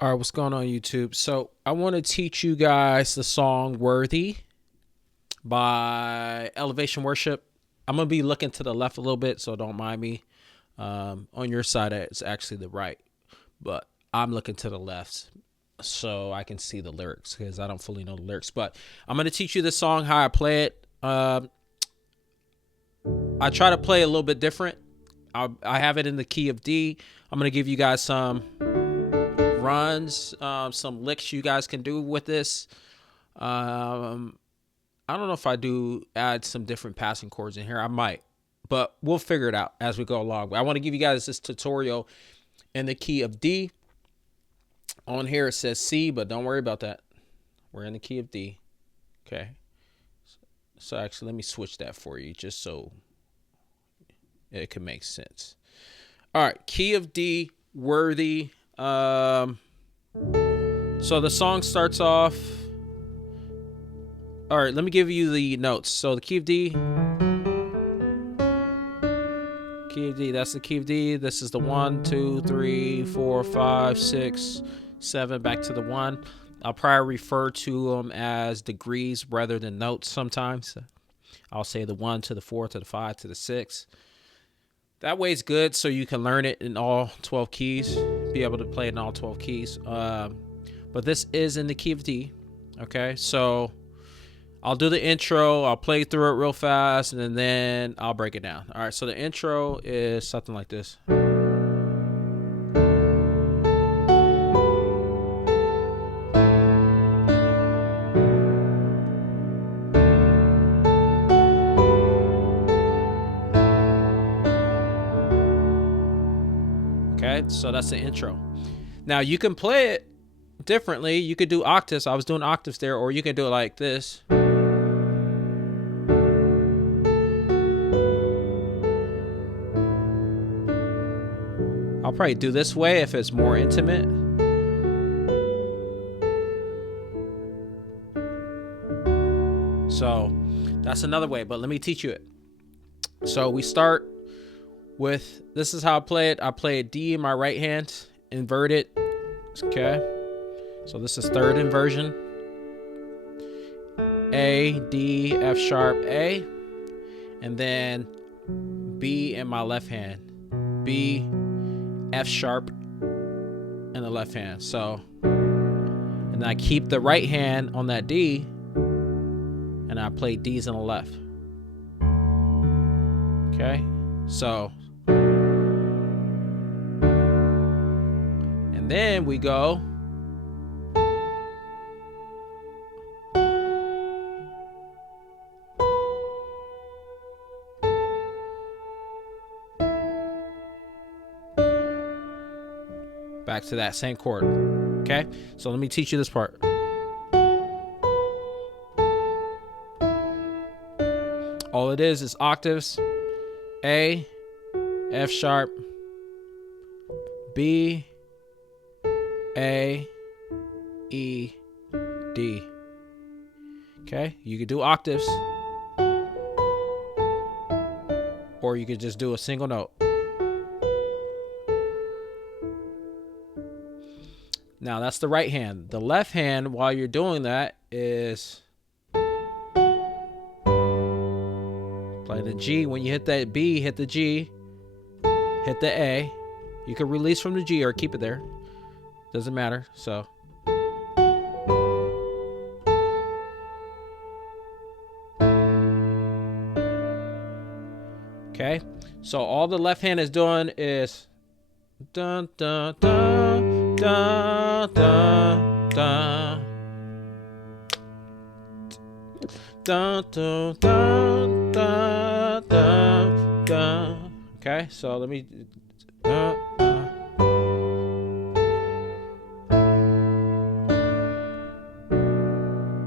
All right, what's going on, YouTube? So I want to teach you guys the song "Worthy" by Elevation Worship. I'm gonna be looking to the left a little bit, so don't mind me. On your side, it's actually the right, but I'm looking to the left so I can see the lyrics because I don't fully know the lyrics. But I'm gonna teach you the song, how I play it. I try to play a little bit different. I have it in the key of D. I'm gonna give you guys some runs, some licks you guys can do with this. I don't know if I do add some different passing chords in here. I might, but we'll figure it out as we go along. I want to give you guys this tutorial in the key of D. On here it says C, but don't worry about that. We're in the key of D. Okay. So actually, let me switch that for you just so it can make sense. All right, key of D, Worthy. So the song starts off. All right, let me give you the notes. So the key of D, that's the key of D. This is the 1, 2, 3, 4, 5, 6, 7, back to the 1. I'll probably refer to them as degrees rather than notes sometimes. I'll say the 1 to the 4 to the 5 to the 6. That way it's good so you can learn it in all 12 keys, be able to play it in all 12 keys. But this is in the key of D, okay? So I'll do the intro, I'll play through it real fast, and then I'll break it down. All right, so the intro is something like this. Okay, so that's the intro. Now you can play it differently. You could do octaves. I was doing octaves there, or you can do it like this. I'll probably do this way if it's more intimate. So that's another way, but let me teach you it. So we start with, this is how I play it. I play a D in my right hand, invert it. Okay. So this is third inversion. A, D, F sharp, A. And then B in my left hand. B, F sharp in the left hand. So, and I keep the right hand on that D, and I play D's in the left. Okay, so, and then we go back to that same chord. Okay, so let me teach you this part. All it is octaves. A, F sharp, B, A, E, D. Okay, you could do octaves, or you could just do a single note. Now that's the right hand. The left hand, while you're doing that, is play the G. When you hit that B, hit the G, hit the A. You can release from the G or keep it there. Doesn't matter. So. Okay. So all the left hand is doing is dun dun dun dun dun dun dun dun dun dun dun dun. Okay, so let me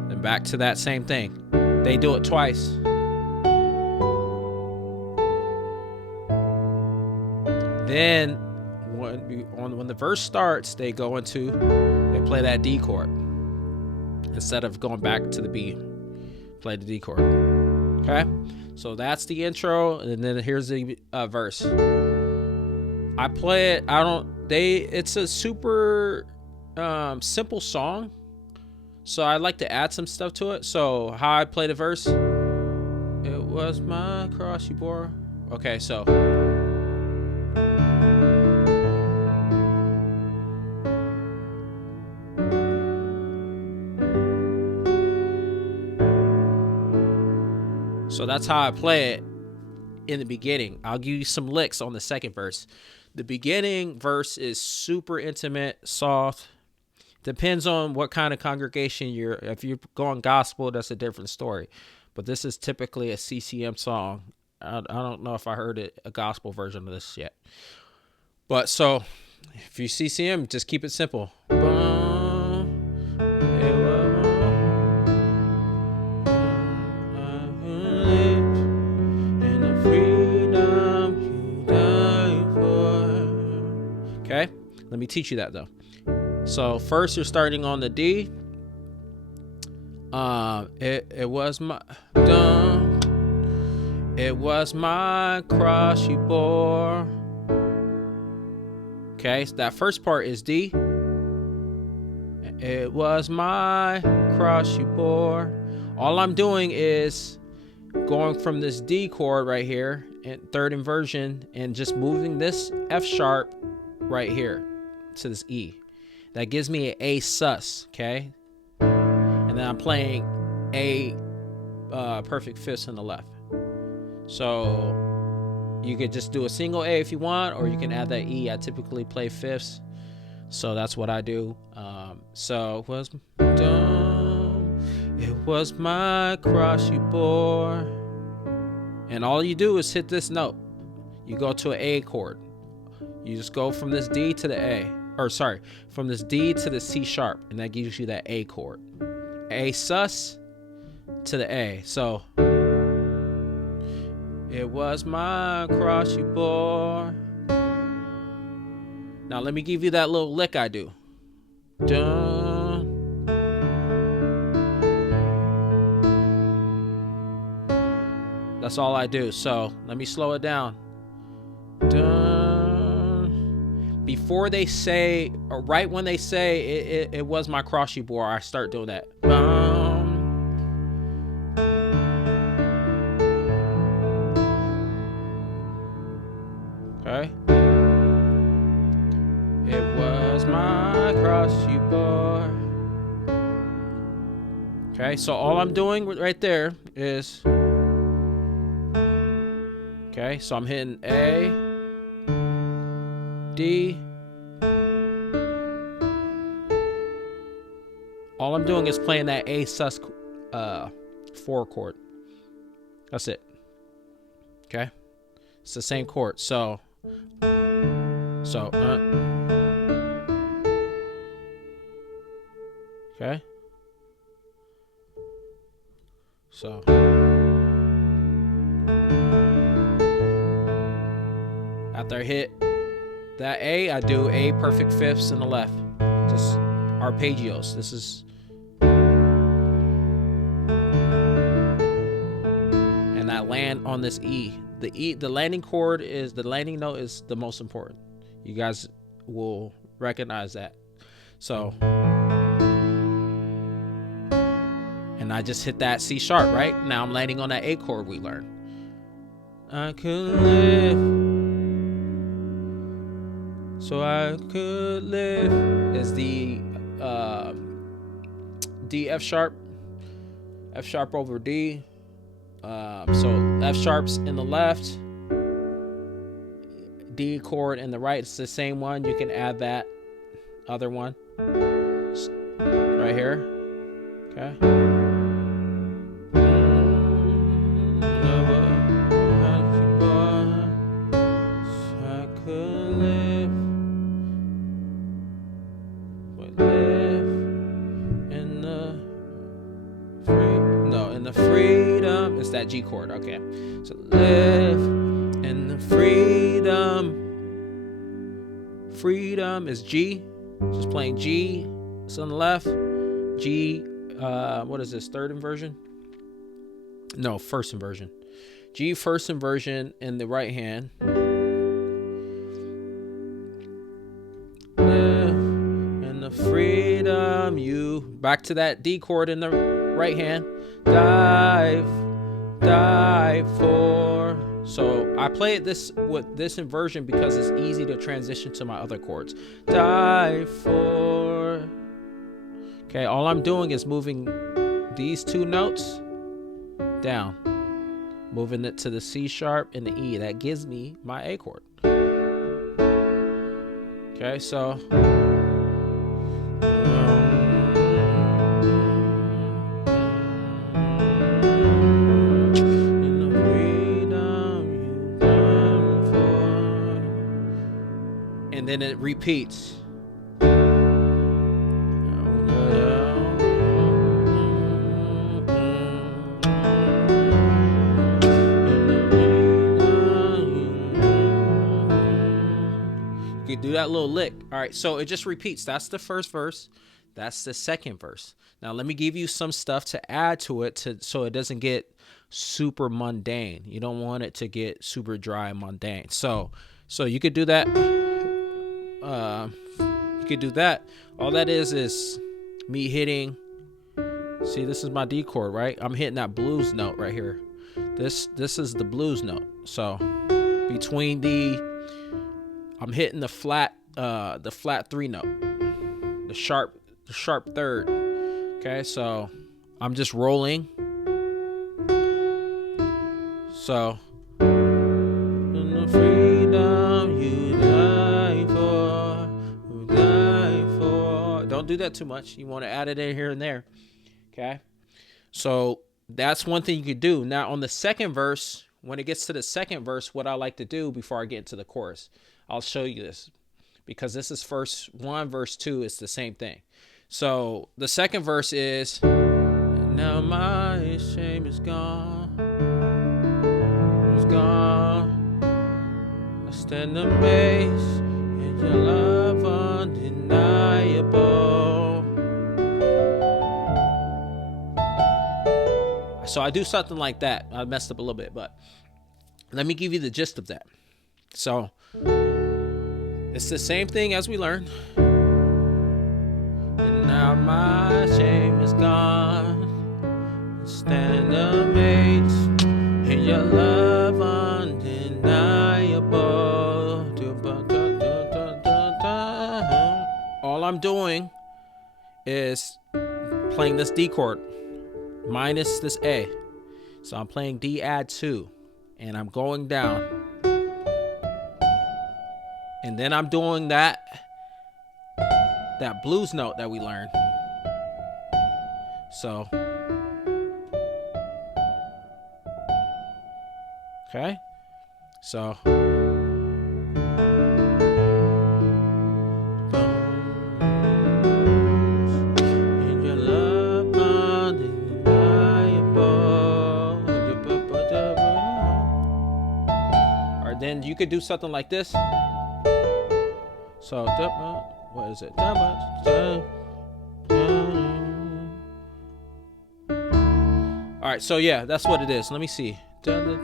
and back to that same thing. They do it twice. Then when the verse starts, they play that D chord instead of going back to the B. Play the D chord. Okay, so that's the intro, and then here's the verse. I play it. It's a super simple song, so I like to add some stuff to it. So how I play the verse: it was my cross you bore. Okay, so that's how I play it in the beginning. I'll give you some licks on the second verse. The beginning verse is super intimate, soft. Depends on what kind of congregation you're. If you're going gospel, that's a different story. But this is typically a CCM song. I don't know if I heard a gospel version of this yet. But so, if you CCM, just keep it simple. Okay, let me teach you that though. So first you're starting on the D. It was my it was my cross you bore. Okay, so that first part is D. It was my cross you bore. All I'm doing is going from this D chord right here in third inversion and just moving this F sharp right here to this E. That gives me an A sus, okay? And then I'm playing A perfect fifths on the left. So you could just do a single A if you want, or you can add that E. I typically play fifths, so that's what I do. So it was my cross you bore. And all you do is hit this note. You go to an A chord. You just go from this D to the A, from this D to the C sharp, and that gives you that A chord. A sus to the A. So it was my cross you bore. Now let me give you that little lick I do. Dun. That's all I do. So let me slow it down. Dun. Before they say, or right when they say it was my cross you bore, I start doing that. Okay. It was my cross you bore. Okay, so all I'm doing right there is, okay, so I'm hitting A, D. All I'm doing is playing that A sus 4 chord. That's it. Okay, it's the same chord. So okay. So after I hit that A, I do A perfect fifths in the left. Just arpeggios. This is, and I land on this E. The landing chord is, the landing note is the most important. You guys will recognize that. So, and I just hit that C sharp, right? Now I'm landing on that A chord we learned. I could live. So I could live is the D F sharp over D. So F sharp's in the left, D chord in the right. It's the same one. You can add that other one right here. Okay. It's that G chord. Okay, so live in the freedom. Freedom is G. Just playing G. It's on the left. G. What is this? Third inversion? No, first inversion. G first inversion in the right hand. Live in the freedom. freedom you. Back to that D chord in the right hand. Dive for. So I play it with this inversion because it's easy to transition to my other chords. Die for. Okay, all I'm doing is moving these two notes down, moving it to the C sharp and the E. That gives me my A chord. Okay, so and then it repeats. You do that little lick. All right, so it just repeats. That's the first verse. That's the second verse. Now let me give you some stuff to add to it so it doesn't get super mundane. You don't want it to get super dry and mundane. So you could do that. You could do that. All that is me hitting. See, this is my D chord, right? I'm hitting that blues note right here. This is the blues note. So between I'm hitting the flat 3 note, the sharp third. Okay, so I'm just rolling. So the freedom you die for. Don't do that too much. You want to add it in here and there. Okay, so that's one thing you could do. Now on the second verse, when it gets to the second verse, what I like to do before I get into the chorus, I'll show you this because this is verse 1, verse 2. It's the same thing. So the second verse is, now my shame is gone. It's gone. I stand amazed in your love undeniable. So I do something like that. I messed up a little bit, but let me give you the gist of that. So it's the same thing as we learned. And now my shame is gone. Stand amazed in your love undeniable. All I'm doing is playing this D chord minus this A. So I'm playing D add 2 and I'm going down. And then I'm doing that blues note that we learned. So, okay. So, in your love undeniable. Or then you could do something like this. So, what is it? All right, so yeah, that's what it is. Let me see. No.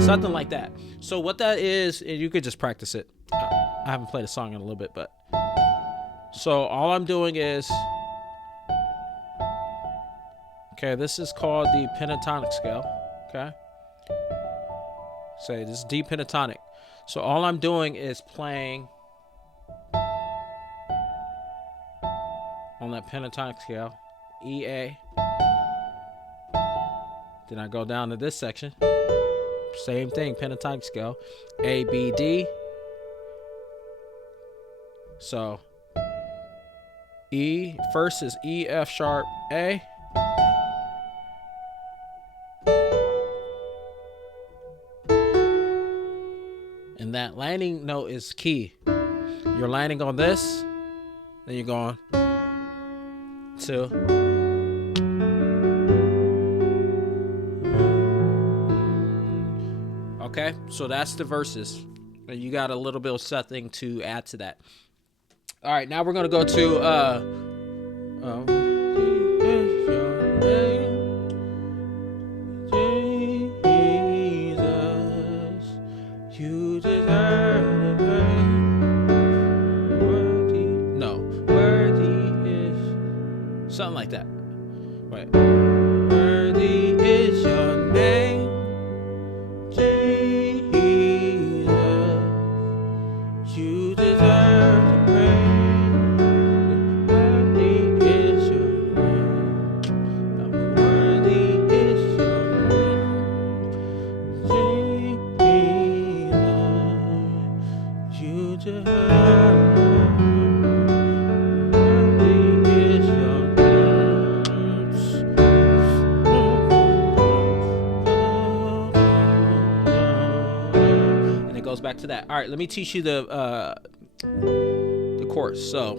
Something like that. So what that is, you could just practice it. I haven't played a song in a little bit, but so all I'm doing is, okay, this is called the pentatonic scale. Okay, say this is D pentatonic. So all I'm doing is playing on that pentatonic scale, E A. Then I go down to this section. Same thing, pentatonic scale, A, B, D. So E, first is E, F sharp, A. And that landing note is key. You're landing on this, then you're going to. Okay, so that's the verses. And you got a little bit of something to add to that. All right, now we're gonna go to Jesus, you deserve the praise. Worthy is something like that. Wait. Worthy is your name, Jesus. You deserve the praise. Worthy is your name. Worthy is your name, Jesus. You deserve. Worthy is your name. And it goes back to that. All right, let me teach you the chorus. So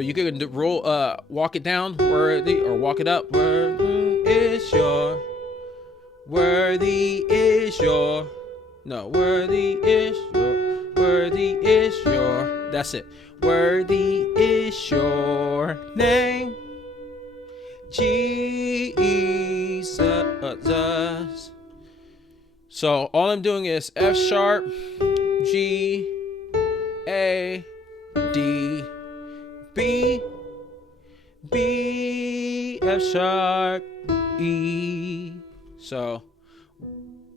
you can roll, walk it down, worthy, or walk it up. Worthy is your. Worthy is your. No, worthy is your. Worthy is your. That's it. Worthy is your name, Jesus. So all I'm doing is F sharp, G, A, D, B, B, F sharp, E. So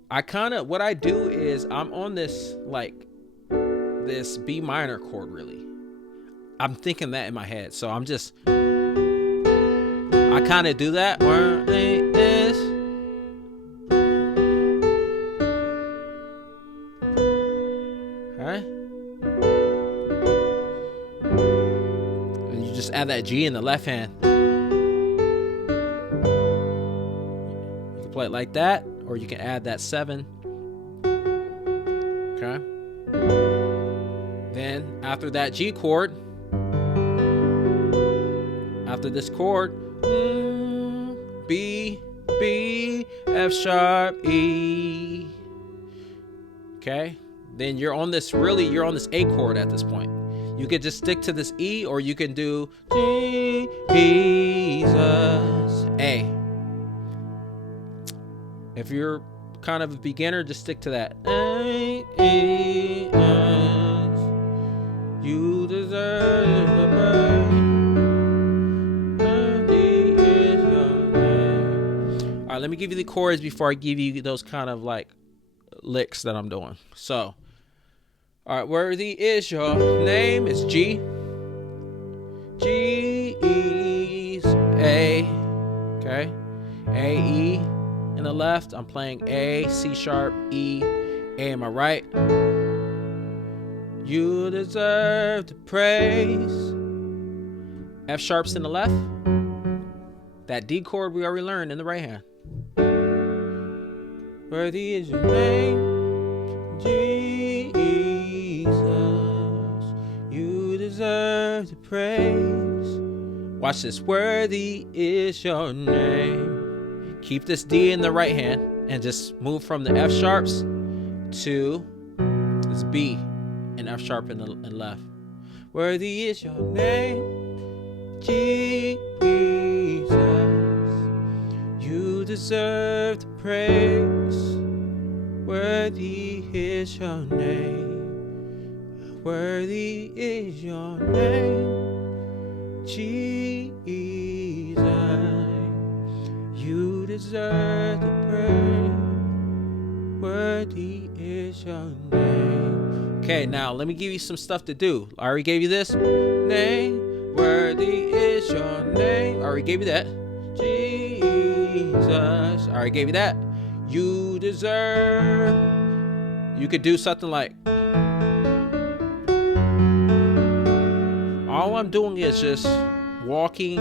what I do is I'm on this this B minor chord really. I'm thinking that in my head. So I kind of do that. Alright. And you just add that G in the left hand. You can play it like that, or you can add that 7. Okay. Then after that G chord, after this chord, B, B, F sharp, E. Okay. Then you're on this A chord at this point. You could just stick to this E, or you can do Jesus, A. If you're kind of a beginner, just stick to that. You deserve the praise. Worthy is your name. All right, let me give you the chords before I give you those kind of licks that I'm doing. So, all right, worthy is your name. It's G, G, E, A. Okay, A, E in the left. I'm playing A, C sharp, E, A in my right. You deserve the praise. F sharp's in the left. That D chord we already learned in the right hand. Worthy is your name, Jesus. You deserve the praise. Watch this. Worthy is your name. Keep this D in the right hand and just move from the F sharps to this B and F sharp in the left. Worthy is your name, Jesus. You deserve the praise. Worthy is your name. Worthy is your name, Jesus. You deserve the praise. Worthy is your name. Okay, now let me give you some stuff to do. I already gave you this. Name. Worthy is your name. I already gave you that. Jesus. I already gave you that. You deserve. You could do something like. All I'm doing is just walking.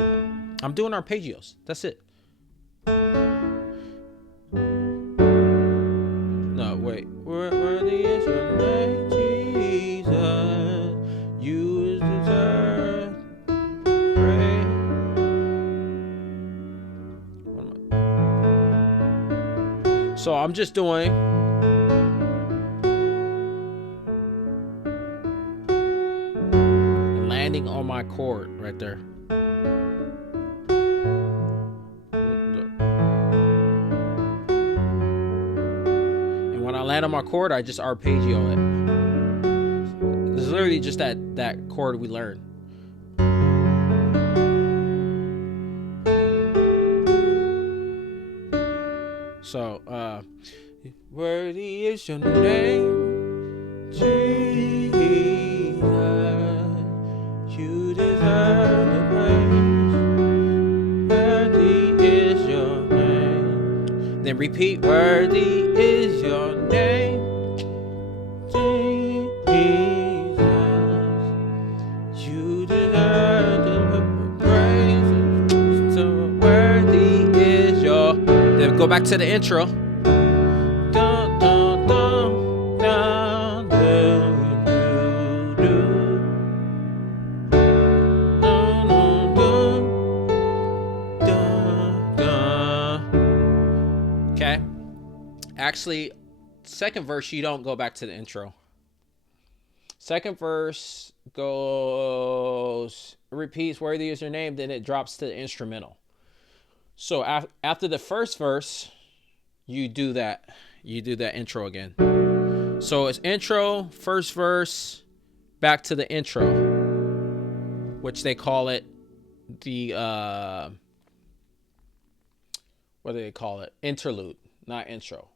I'm doing arpeggios. That's it. No, wait. Worthy is your name, Jesus. You deserve praise. So I'm just doing landing on my chord right there. And when I land on my chord, I just arpeggio it. It's literally just that chord we learned. So, worthy is your name, Jesus. You deserve the praise. Worthy is your name. Then repeat, worthy is your name, Jesus. You deserve the praise. So worthy is your. Then go back to the intro. Dun, dun, dun, dun, dun, dun, dun, dun. Okay. Actually, second verse, you don't go back to the intro. Second verse goes, repeats, worthy is your name, then it drops to the instrumental. So after the first verse, you do that intro again. So it's intro, first verse, back to the intro, which they call it the what do they call it? Interlude, not intro.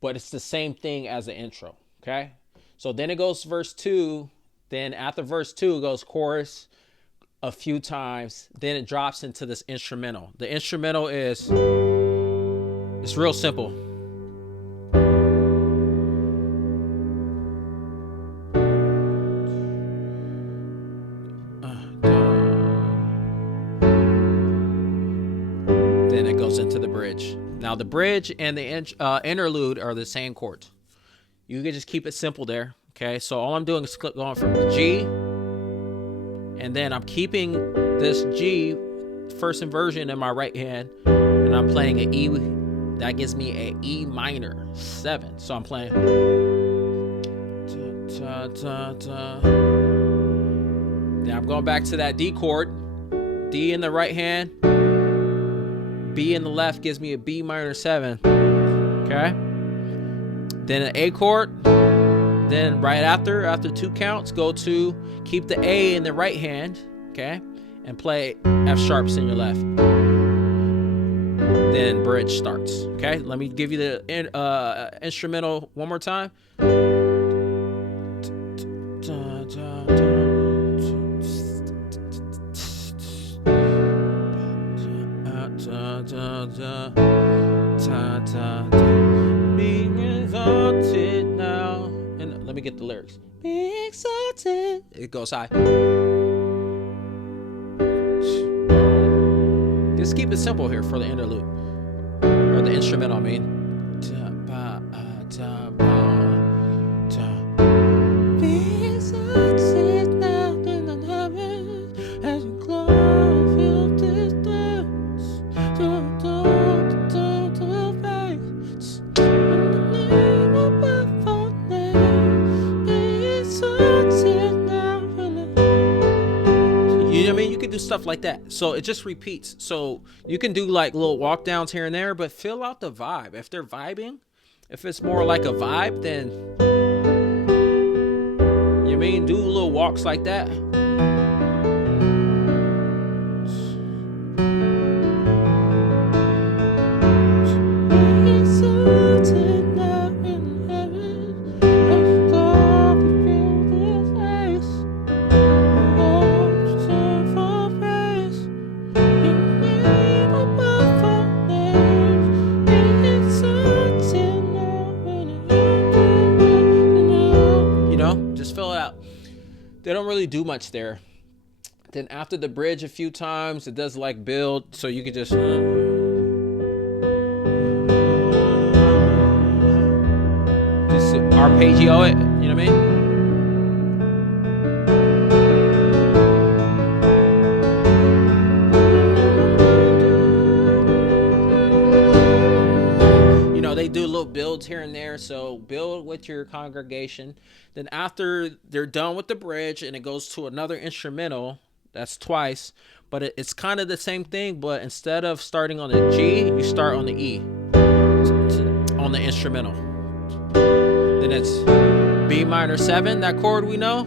But it's the same thing as the intro, okay? So then it goes verse 2, then after verse 2 it goes chorus a few times, then it drops into this instrumental. The instrumental is, it's real simple. Then it goes into the bridge. Now the bridge and the interlude are the same chords. You can just keep it simple there, okay? So all I'm doing is going from the G, and then I'm keeping this G first inversion in my right hand, and I'm playing an E. That gives me an E minor 7. So I'm playing. Then I'm going back to that D chord. D in the right hand. B in the left gives me a B minor 7. Okay. Then an A chord. Then right after 2 counts, go to keep the A in the right hand, okay, and play F sharps in your left. Then bridge starts, okay. Let me give you the instrumental one more time. Being exalted now. And let me get the lyrics. Be exalted. It goes high. Just keep it simple here for the interlude. Or the instrumental, I mean. Be exalted now in the heavens as your glory fills this dance. You know what I mean? You can do stuff like that. So it just repeats. So you can do like little walk downs here and there, but fill out the vibe. If they're vibing, if it's more like a vibe, then you know what I mean? Do little walks like that. They don't really do much there. Then after the bridge a few times, it does like build, so you could just arpeggio it, you know what I mean? they do little builds here and there. So build with your congregation. Then after they're done with the bridge and it goes to another instrumental, that's twice. But it's kind of the same thing, but instead of starting on the G, you start on the E on the instrumental. Then it's B minor 7, that chord we know,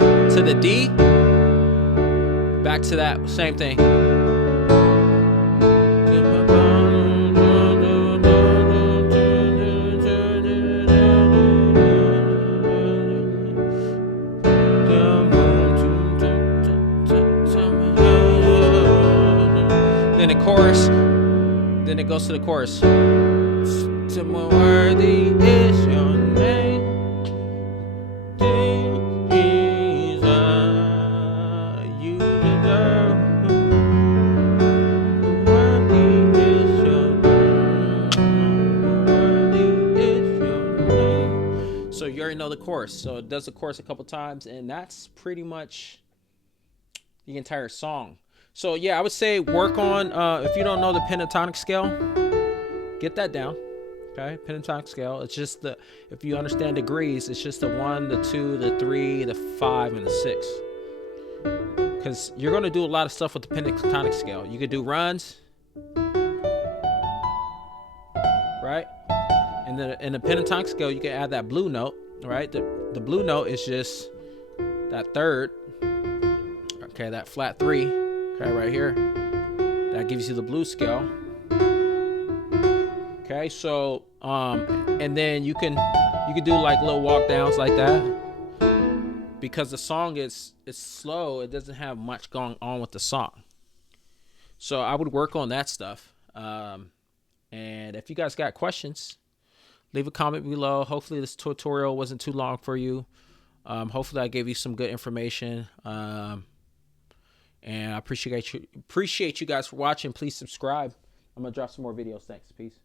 to the D, back to that same thing. Then the chorus, then it goes to the chorus. Worthy is your name, Jesus, you deserve. Worthy is your name, worthy is your name. So you already know the chorus. So it does the chorus a couple times, and that's pretty much the entire song. So yeah, I would say work on, if you don't know the pentatonic scale, get that down. Okay, pentatonic scale. It's just if you understand degrees, it's just the 1, the 2, the 3, the 5, and the 6. Because you're going to do a lot of stuff with the pentatonic scale. You could do runs, right? And in the pentatonic scale, you can add that blue note, right? The blue note is just that third. Okay, that flat 3. Okay, right here. That gives you the blues scale. Okay, so and then you can do like little walk downs like that, because the song is slow. It doesn't have much going on with the song. So I would work on that stuff. And if you guys got questions, leave a comment below. Hopefully this tutorial wasn't too long for you. Hopefully I gave you some good information. And I appreciate you guys for watching. Please subscribe. I'm gonna drop some more videos. Thanks. Peace.